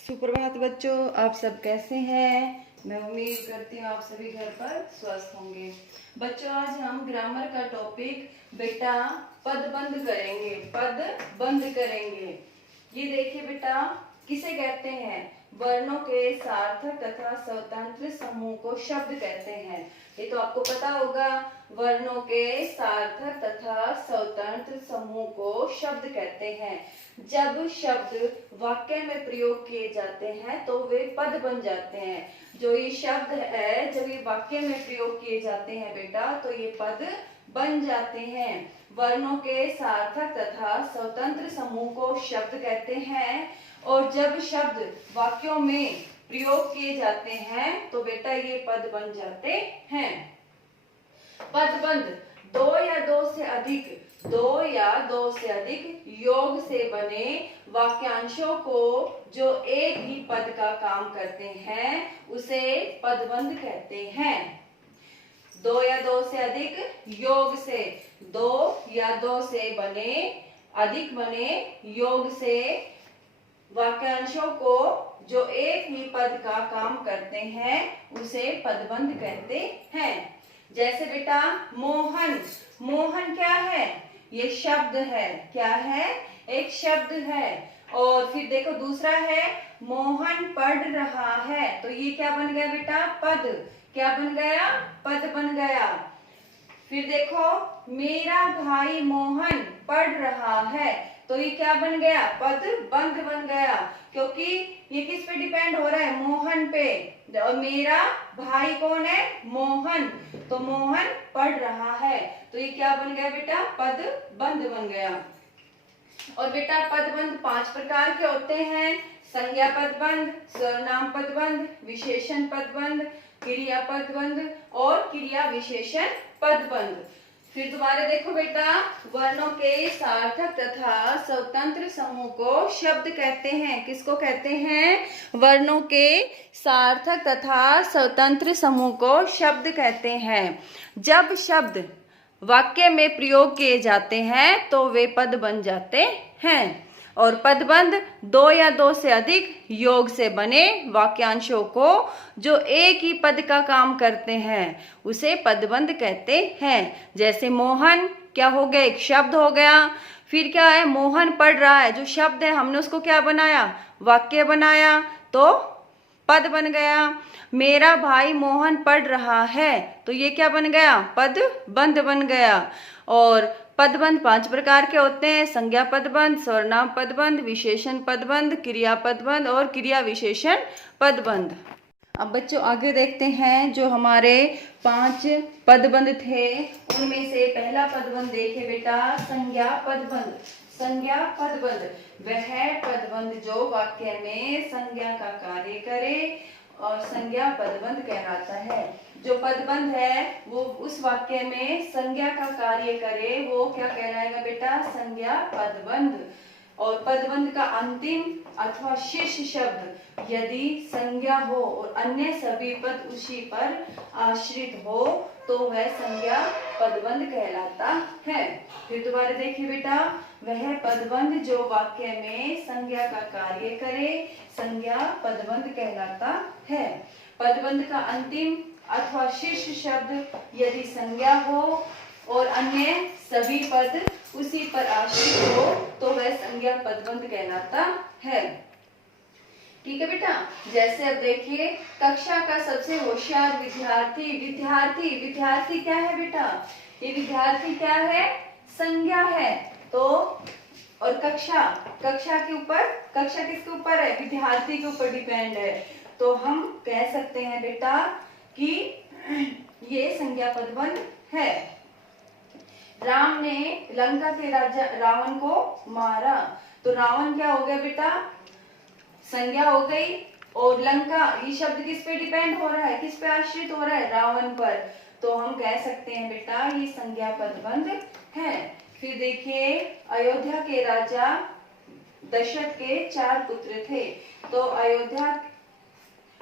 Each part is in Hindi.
सुप्रभात बच्चों, आप सब कैसे हैं। मैं उम्मीद करती हूँ आप सभी घर पर स्वस्थ होंगे। बच्चों, आज हम ग्रामर का टॉपिक बेटा पदबंध करेंगे। पदबंध करेंगे। ये देखिए बेटा, किसे कहते हैं? वर्णों के सार्थक तथा स्वतंत्र समूह को शब्द कहते हैं। ये तो आपको पता होगा। वर्णों के सार्थक तथा स्वतंत्र समूह को शब्द कहते हैं। जब शब्द वाक्य में प्रयोग किए जाते हैं तो वे पद बन जाते हैं। जो ये शब्द है, जब ये वाक्य में प्रयोग किए जाते हैं बेटा, तो ये पद बन जाते हैं। वर्णों के सार्थक तथा स्वतंत्र समूह को शब्द कहते हैं। और जब शब्द वाक्यों में प्रयोग किए जाते हैं तो बेटा ये पद बन जाते हैं। पदबंध दो या दो से अधिक योग से बने वाक्यांशों को जो एक ही पद का काम करते हैं उसे पदबंध कहते हैं। दो या दो से अधिक योग से, दो या दो से बने, अधिक बने योग से वाक्यांशों को जो एक ही पद का काम करते हैं उसे पदबंध कहते हैं। जैसे बेटा मोहन, मोहन क्या है? ये शब्द है। क्या है? एक शब्द है। और फिर देखो दूसरा है मोहन पढ़ रहा है, तो ये क्या बन गया बेटा? पद। क्या बन गया? पद बन गया। फिर देखो मेरा भाई मोहन पढ़ रहा है, तो ये क्या बन गया? पद बंध बन गया। क्योंकि ये किस पे डिपेंड हो रहा है? मोहन पे। और मेरा भाई कौन है? मोहन। तो मोहन पढ़ रहा है, तो ये क्या बन गया बेटा? पद बंध बन गया। और बेटा पदबंध 5 प्रकार के होते हैं। संज्ञा पदबंध, सर्वनाम पदबंध, विशेषण पदबंध, क्रिया पदबंध और क्रिया विशेषण पदबंध। फिर दोबारा देखो बेटा, वर्णों के सार्थक तथा स्वतंत्र समूह को शब्द कहते हैं। किसको कहते हैं? वर्णों के सार्थक तथा स्वतंत्र समूह को शब्द कहते हैं। जब शब्द वाक्य में प्रयोग किए जाते हैं तो वे पद बन जाते हैं। और पदबंध दो या दो से अधिक योग से बने वाक्यांशों को जो एक ही पद का काम करते हैं उसे पदबंध कहते हैं। जैसे मोहन क्या हो गया? एक शब्द हो गया। फिर क्या है? मोहन पढ़ रहा है, जो शब्द है हमने उसको क्या बनाया? वाक्य बनाया, तो पद बन गया। मेरा भाई मोहन पढ़ रहा है, तो ये क्या बन गया? पदबंध बन गया। और पदबंध 5 प्रकार के होते हैं। संज्ञा पदबंध, सर्वनाम पदबंध, विशेषण पदबंध, क्रिया पदबंध और क्रिया विशेषण पदबंध। अब बच्चों आगे देखते हैं जो हमारे 5 पदबंध थे उनमें से पहला पदबंध देखे बेटा, संज्ञा पदबंध। संज्ञा पदबंध वह पदबंध जो वाक्य में संज्ञा का कार्य करे और संज्ञा पदबंध कहलाता है। जो पदबंध है वो उस वाक्य में संज्ञा का कार्य करे, वो क्या कहलाएगा बेटा? संज्ञा पदबंध। और पदबंध का अंतिम अथवा शीर्ष शब्द यदि संज्ञा हो और अन्य सभी पद उसी पर आश्रित हो तो वह संज्ञा पदबंध कहलाता है। फिर दोबारा देखिए बेटा, वह पदबंध जो वाक्य में संज्ञा का कार्य करे संज्ञा पदबंध कहलाता है। पदबंध का अंतिम अथवा शीर्ष शब्द यदि संज्ञा हो और अन्य सभी पद उसी पर आश्रित हो तो वह संज्ञा पदबंध कहलाता है। ठीक है बेटा। जैसे अब देखिए, कक्षा का सबसे होशियार विद्यार्थी। विद्यार्थी क्या है बेटा? ये विद्यार्थी क्या है? संज्ञा है। तो और कक्षा के ऊपर, कक्षा किसके ऊपर है? विद्यार्थी के ऊपर डिपेंड है। तो हम कह सकते हैं बेटा कि ये संज्ञा पदबंध है। राम ने लंका के राजा रावण को मारा, तो रावण क्या हो गया बेटा? संज्ञा हो गई। और लंका, ये शब्द किस पे डिपेंड हो रहा है? किस पे आश्रित हो रहा है? रावण पर। तो हम कह सकते हैं बेटा ये संज्ञा पदबंध है। फिर देखिए, अयोध्या के राजा दशरथ के 4 पुत्र थे। तो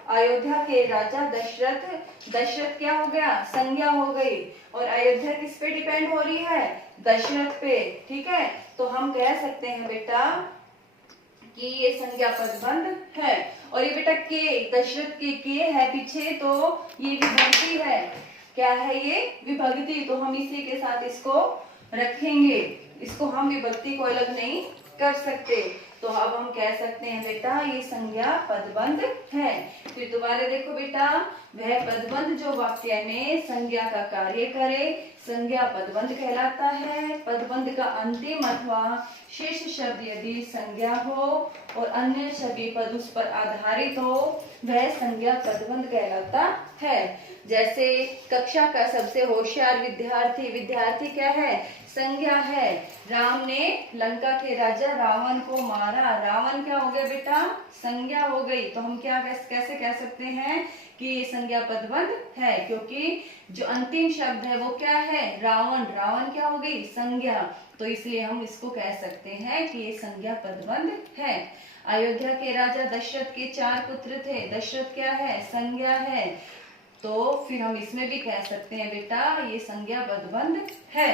अयोध्या के राजा दशरथ क्या हो गया? संज्ञा हो गई। और अयोध्या किस पे डिपेंड हो रही है? दशरथ पे। ठीक है। तो हम कह सकते हैं बेटा कि ये संज्ञा पदबंध है। और ये बेटा के, दशरथ के है पीछे, तो ये विभक्ति है। क्या है ये? विभक्ति। तो हम इसी के साथ इसको रखेंगे, इसको हम विभक्ति को अलग नहीं कर सकते। तो अब हम कह सकते हैं बेटा ये संज्ञा पदबंध है। फिर दोबारा देखो बेटा, वह पदबंध जो वाक्य में संज्ञा का कार्य करे संज्ञा पदबंध कहलाता है। पदबंध का अंतिम अथवा शेष शब्द यदि संज्ञा हो और अन्य सभी पद उस पर आधारित हो वह संज्ञा पदबंध कहलाता है। जैसे कक्षा का सबसे होशियार विद्यार्थी, विद्यार्थी क्या है? संज्ञा है। राम ने लंका के राजा रावण को मारा, रावण क्या हो गया बेटा? संज्ञा हो गई। तो हम क्या कैसे कह सकते हैं कि ये संज्ञा पदबंध है, क्योंकि जो अंतिम शब्द है वो क्या है? रावण। रावण क्या हो गई? संज्ञा। तो इसलिए हम इसको कह सकते हैं कि ये संज्ञा पदबंध है। अयोध्या के राजा दशरथ के 4 पुत्र थे, दशरथ क्या है? संज्ञा है। तो फिर हम इसमें भी कह सकते हैं बेटा ये संज्ञा पदबंध है।